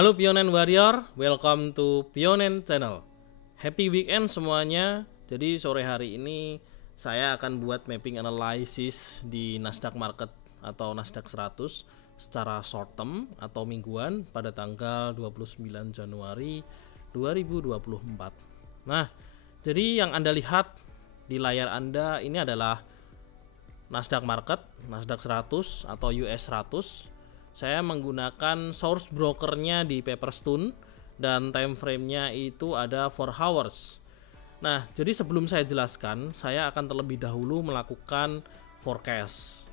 Halo Pionen Warrior, welcome to Pionen Channel. Happy weekend semuanya. Jadi sore hari ini saya akan buat mapping analysis di Nasdaq Market atau Nasdaq 100 secara short term atau mingguan pada tanggal 29 Januari 2024. Nah, jadi yang Anda lihat di layar Anda ini adalah Nasdaq Market, Nasdaq 100 atau US 100. Saya menggunakan source brokernya di Paperstone dan time frame-nya itu ada 4 hours. Nah, jadi sebelum saya jelaskan, saya akan terlebih dahulu melakukan forecast.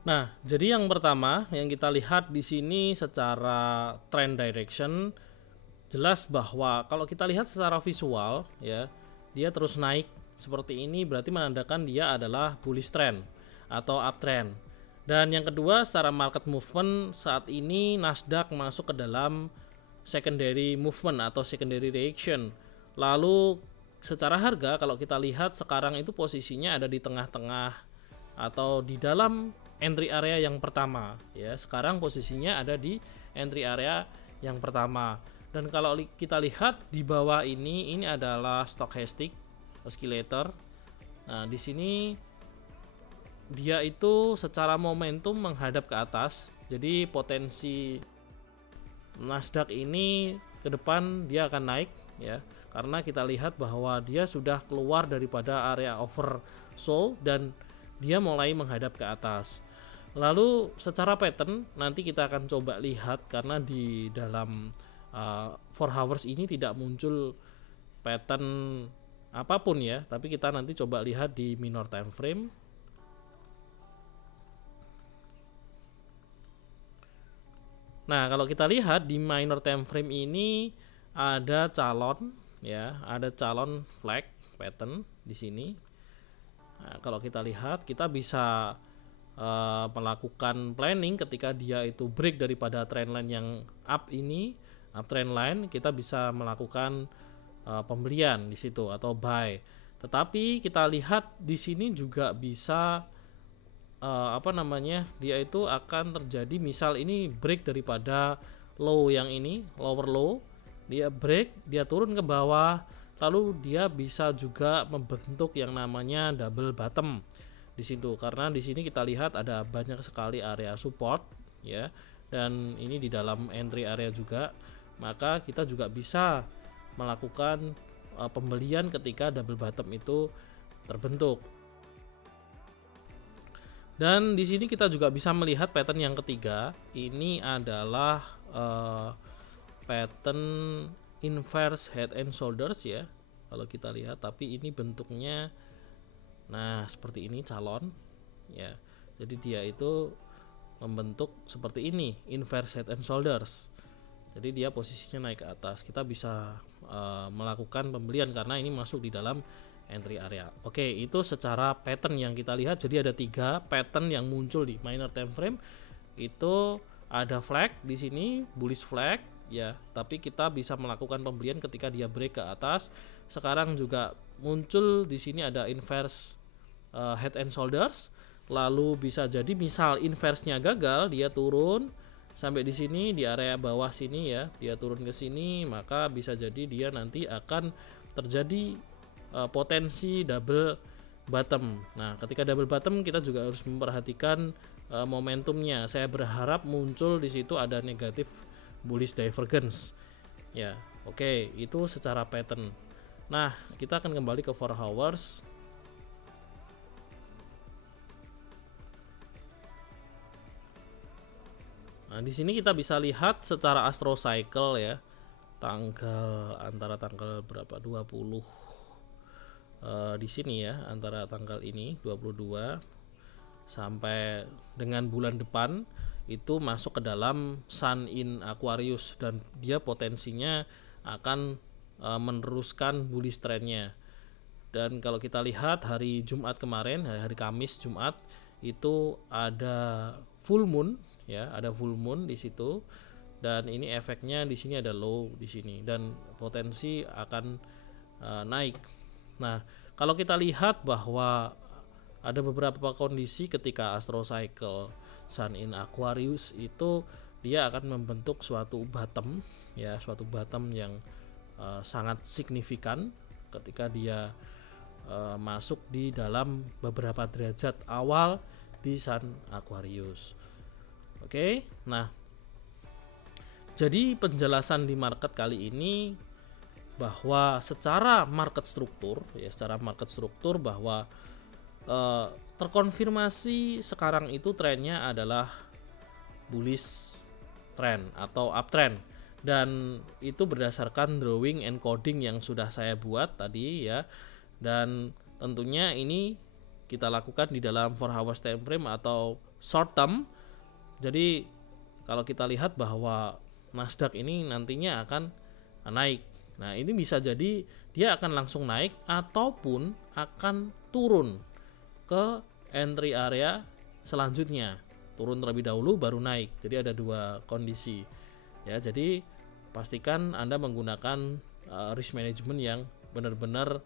Nah, jadi yang pertama yang kita lihat di sini secara trend direction, jelas bahwa kalau kita lihat secara visual ya, dia terus naik seperti ini, berarti menandakan dia adalah bullish trend atau uptrend. Dan yang kedua, secara market movement saat ini Nasdaq masuk ke dalam secondary movement atau secondary reaction. Lalu secara harga kalau kita lihat sekarang itu posisinya ada di tengah-tengah atau di dalam entry area yang pertama ya. Sekarang posisinya ada di entry area yang pertama. Dan kalau kita lihat di bawah ini adalah stochastic oscillator. Nah, di sini dia itu secara momentum menghadap ke atas. Jadi potensi Nasdaq ini ke depan dia akan naik ya. Karena kita lihat bahwa dia sudah keluar daripada area oversold dan dia mulai menghadap ke atas. Lalu secara pattern nanti kita akan coba lihat, karena di dalam 4 hours ini tidak muncul pattern apapun ya, tapi kita nanti coba lihat di minor time frame. Nah, kalau kita lihat di minor time frame ini ada calon ya, ada calon flag pattern di sini. Nah, kalau kita lihat, kita bisa melakukan planning ketika dia itu break daripada trendline yang up ini, uptrend line, kita bisa melakukan pembelian di situ atau buy. Tetapi kita lihat di sini juga bisa dia itu akan terjadi, misal ini break daripada low yang ini, lower low, dia break, dia turun ke bawah, lalu dia bisa juga membentuk yang namanya double bottom di situ, karena di sini kita lihat ada banyak sekali area support ya, dan ini di dalam entry area juga, maka kita juga bisa melakukan pembelian ketika double bottom itu terbentuk. Dan di sini kita juga bisa melihat pattern yang ketiga, ini adalah pattern inverse head and shoulders ya, kalau kita lihat, tapi ini bentuknya nah seperti ini, calon ya. Jadi dia itu membentuk seperti ini, inverse head and shoulders. Jadi dia posisinya naik ke atas. Kita bisa melakukan pembelian karena ini masuk di dalam entry area. Oke, itu secara pattern yang kita lihat. Jadi ada 3 pattern yang muncul di minor time frame. Itu ada flag di sini, bullish flag ya, tapi kita bisa melakukan pembelian ketika dia break ke atas. Sekarang juga muncul di sini ada inverse head and shoulders. Lalu bisa jadi misal inverse-nya gagal, dia turun sampai di sini di area bawah sini ya, dia turun ke sini, maka bisa jadi dia nanti akan terjadi potensi double bottom. Nah, ketika double bottom kita juga harus memperhatikan momentumnya. Saya berharap muncul di situ ada negatif bullish divergence. Ya, oke, itu secara pattern. Nah, kita akan kembali ke 4 hours. Nah, di sini kita bisa lihat secara astro cycle ya, antara tanggal berapa, 20 di sini ya, antara tanggal ini 22 sampai dengan bulan depan itu masuk ke dalam Sun in Aquarius, dan dia potensinya akan meneruskan bullish trendnya. Dan kalau kita lihat hari Jumat kemarin, hari Kamis Jumat itu ada full moon ya, ada full moon di situ, dan ini efeknya di sini ada low di sini dan potensi akan naik. Nah, kalau kita lihat bahwa ada beberapa kondisi ketika astro cycle Sun in Aquarius itu dia akan membentuk suatu bottom ya, suatu bottom yang sangat signifikan ketika dia masuk di dalam beberapa derajat awal di Sun Aquarius. Oke, nah jadi penjelasan di market kali ini bahwa secara market struktur ya, secara market struktur bahwa terkonfirmasi sekarang itu trennya adalah bullish trend atau uptrend, dan itu berdasarkan drawing and coding yang sudah saya buat tadi ya, dan tentunya ini kita lakukan di dalam 4 hours time frame atau short term. Jadi kalau kita lihat bahwa Nasdaq ini nantinya akan naik. Nah, ini bisa jadi dia akan langsung naik ataupun akan turun ke entry area selanjutnya. Turun terlebih dahulu baru naik. Jadi ada dua kondisi. Ya, jadi pastikan Anda menggunakan risk management yang benar-benar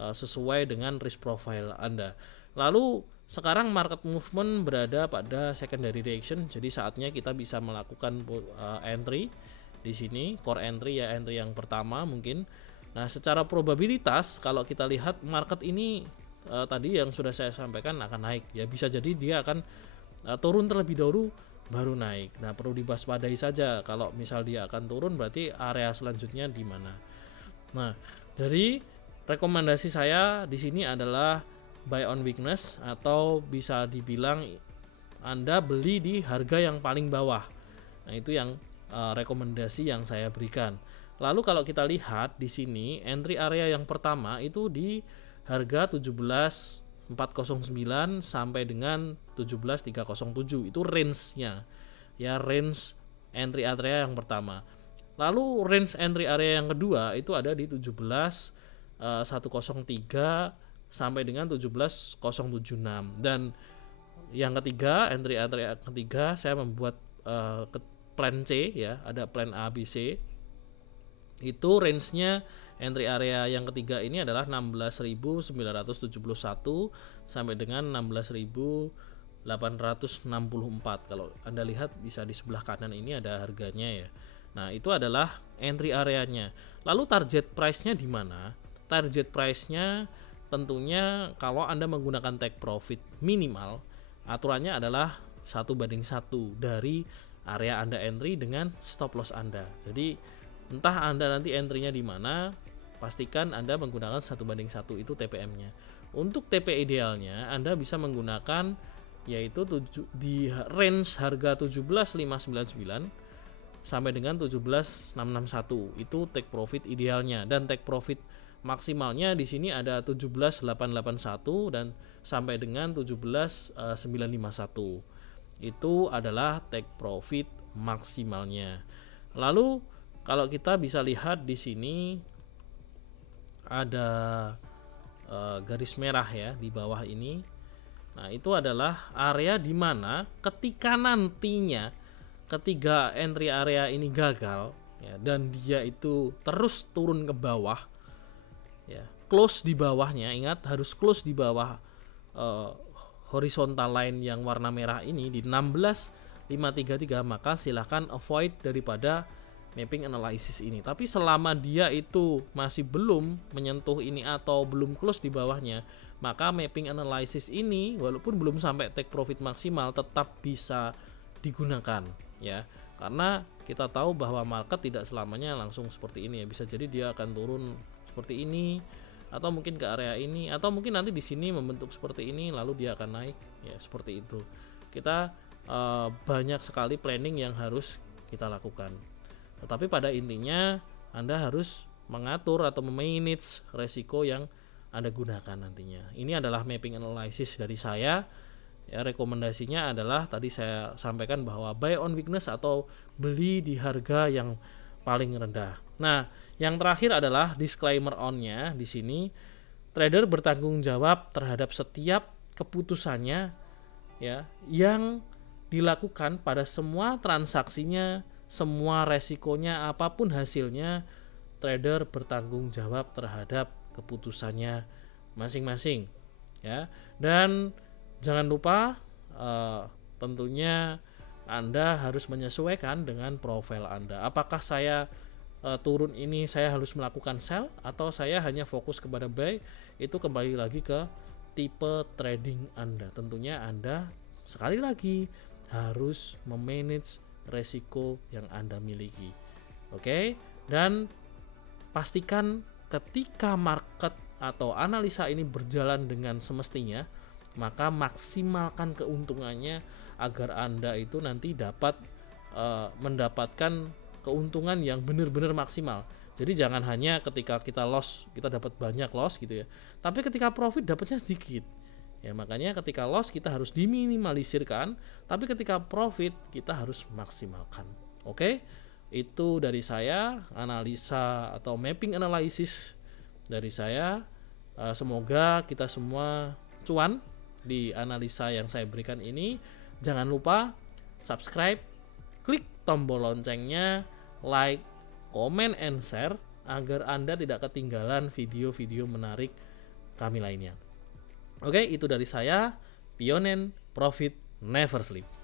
sesuai dengan risk profile Anda. Lalu sekarang market movement berada pada secondary reaction, jadi saatnya kita bisa melakukan entry di sini, core entry ya, entry yang pertama mungkin. Nah, secara probabilitas kalau kita lihat market ini tadi yang sudah saya sampaikan akan naik ya, bisa jadi dia akan turun terlebih dahulu baru naik. Nah, perlu diwaspadai saja kalau misal dia akan turun berarti area selanjutnya di mana. Nah, dari rekomendasi saya di sini adalah buy on weakness, atau bisa dibilang Anda beli di harga yang paling bawah. Nah, itu yang rekomendasi yang saya berikan. Lalu kalau kita lihat di sini entry area yang pertama itu di harga 17.409 sampai dengan 17.307, itu range-nya. Ya, range entry area yang pertama. Lalu range entry area yang kedua itu ada di 17.103 sampai dengan 17.076, dan yang ketiga entry area ketiga saya membuat plan C ya, ada plan A, B, C. Itu range-nya entry area yang ketiga ini adalah 16.971 sampai dengan 16.864. Kalau Anda lihat bisa di sebelah kanan ini ada harganya ya. Nah, itu adalah entry areanya. Lalu target price-nya di mana? Target price-nya tentunya kalau Anda menggunakan take profit minimal, aturannya adalah 1:1 dari area Anda entry dengan stop loss Anda. Jadi entah Anda nanti entry-nya di mana, pastikan Anda menggunakan 1:1 itu TPM-nya. Untuk TP idealnya Anda bisa menggunakan yaitu di range harga 17.599 sampai dengan 17.661, itu take profit idealnya, dan take profit maksimalnya di sini ada 17.881 dan sampai dengan 17.951. Itu adalah take profit maksimalnya. Lalu kalau kita bisa lihat di sini ada garis merah ya di bawah ini. Nah, itu adalah area di mana ketika nantinya ketiga entry area ini gagal ya, dan dia itu terus turun ke bawah ya, close di bawahnya, ingat harus close di bawah horizontal line yang warna merah ini di 16.533, maka silahkan avoid daripada mapping analysis ini. Tapi selama dia itu masih belum menyentuh ini atau belum close di bawahnya, maka mapping analysis ini walaupun belum sampai take profit maksimal tetap bisa digunakan ya, karena kita tahu bahwa market tidak selamanya langsung seperti ini ya, bisa jadi dia akan turun seperti ini atau mungkin ke area ini, atau mungkin nanti di sini membentuk seperti ini lalu dia akan naik ya, seperti itu. Kita banyak sekali planning yang harus kita lakukan, tetapi pada intinya Anda harus mengatur atau memanage resiko yang Anda gunakan nantinya. Ini adalah mapping analysis dari saya ya. Rekomendasinya adalah tadi saya sampaikan bahwa buy on weakness atau beli di harga yang paling rendah. Nah, yang terakhir adalah disclaimer on-nya di sini. Trader bertanggung jawab terhadap setiap keputusannya ya yang dilakukan pada semua transaksinya, semua resikonya, apapun hasilnya, trader bertanggung jawab terhadap keputusannya masing-masing ya. Dan jangan lupa tentunya Anda harus menyesuaikan dengan profil Anda. Apakah saya turun ini saya harus melakukan sell atau saya hanya fokus kepada buy? Itu kembali lagi ke tipe trading Anda. Tentunya Anda sekali lagi harus memanage resiko yang Anda miliki. Oke? Dan pastikan ketika market atau analisa ini berjalan dengan semestinya, maka maksimalkan keuntungannya agar Anda itu nanti dapat mendapatkan keuntungan yang benar-benar maksimal. Jadi jangan hanya ketika kita loss kita dapat banyak loss gitu ya, tapi ketika profit dapatnya sedikit Ya, makanya ketika loss kita harus diminimalisirkan, tapi ketika profit kita harus maksimalkan. Oke? Itu dari saya, analisa atau mapping analysis dari saya. Semoga kita semua cuan di analisa yang saya berikan ini. Jangan lupa subscribe, klik tombol loncengnya, like, comment, and share agar Anda tidak ketinggalan video-video menarik kami lainnya. Oke, itu dari saya, Pionen Profit Never Sleep.